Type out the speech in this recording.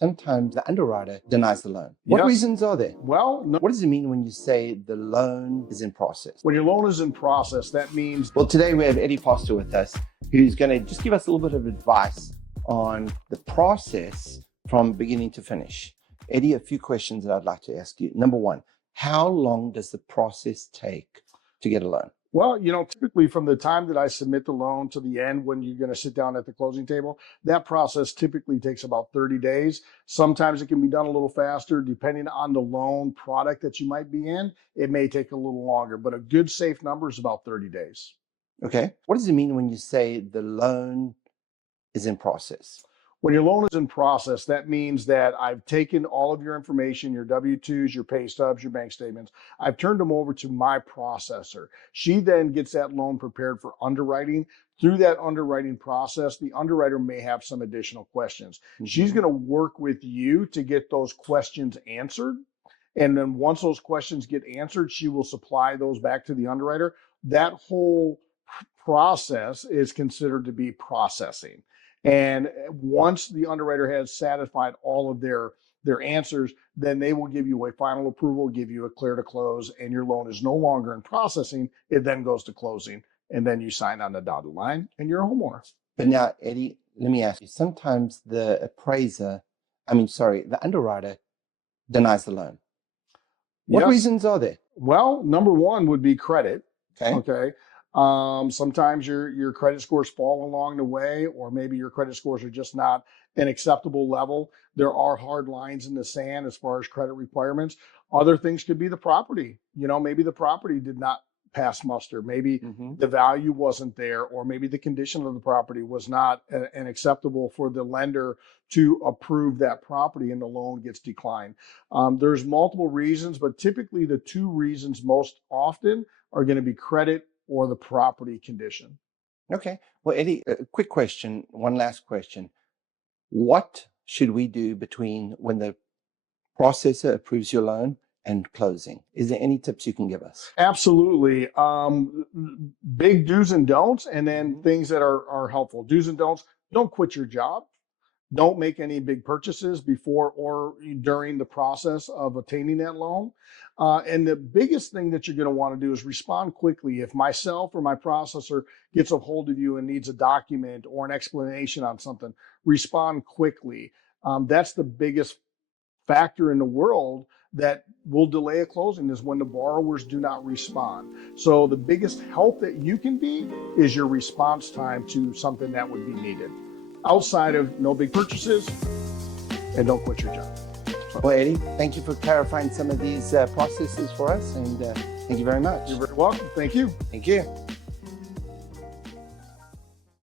Sometimes the underwriter denies the loan. What Yes. reasons are there? Well, no, What does it mean when you say the loan is in process? when your loan is in process, that means Well, today we have Eddie Foster with us, who's going to just give us a little bit of advice on the process from beginning to finish. Eddie, a few questions that I'd like to ask you. Number one, how long does the process take to get a loan? well, typically from the time that I submit the loan to the end when you're going to sit down at the closing table, that process typically takes about 30 days. Sometimes it can be done a little faster depending on the loan product that you might be in. It may take a little longer, but a good safe number is about 30 days. Okay. What does it mean when you say the loan is in process? When your loan is in process, that means that I've taken all of your information, your W-2s, your pay stubs, your bank statements. I've turned them over to my processor. She then gets that loan prepared for underwriting. Through that underwriting process, the underwriter may have some additional questions. She's going to work with you to get those questions answered. And then once those questions get answered, she will supply those back to the underwriter. That whole process is considered to be processing. And once the underwriter has satisfied all of their answers, then they will give you a final approval, give you a clear to close, and your loan is no longer in processing. It then goes to closing, and then you sign on the dotted line, and you're a homeowner. But now, Eddie, let me ask you, sometimes the underwriter denies the loan. What Yes. reasons are there? Well, number one would be credit. Okay. Okay. Sometimes your credit scores fall along the way, or maybe your credit scores are just not an acceptable level. There are hard lines in the sand as far as credit requirements. Other things could be the property. Maybe the property did not pass muster. Maybe the value wasn't there, or maybe the condition of the property was not an acceptable for the lender to approve that property, and the loan gets declined. There's multiple reasons, but typically the two reasons most often are going to be credit or the property condition. Okay. Well, Eddie, a quick question, one last question. What should we do between when the processor approves your loan and closing? Is there any tips you can give us? Absolutely. Big do's and don'ts, and then things that are helpful. Do's and don'ts: don't quit your job. Don't make any big purchases before or during the process of obtaining that loan. And the biggest thing that you're going to want to do is respond quickly. If myself or my processor gets a hold of you and needs a document or an explanation on something, respond quickly. That's the biggest factor in the world that will delay a closing, is when the borrowers do not respond. So the biggest help that you can be is your response time to something that would be needed. Outside of no big purchases, and don't quit your job. Well, Eddie, thank you for clarifying some of these processes for us, and thank you very much. You're very welcome. Thank you. Thank you.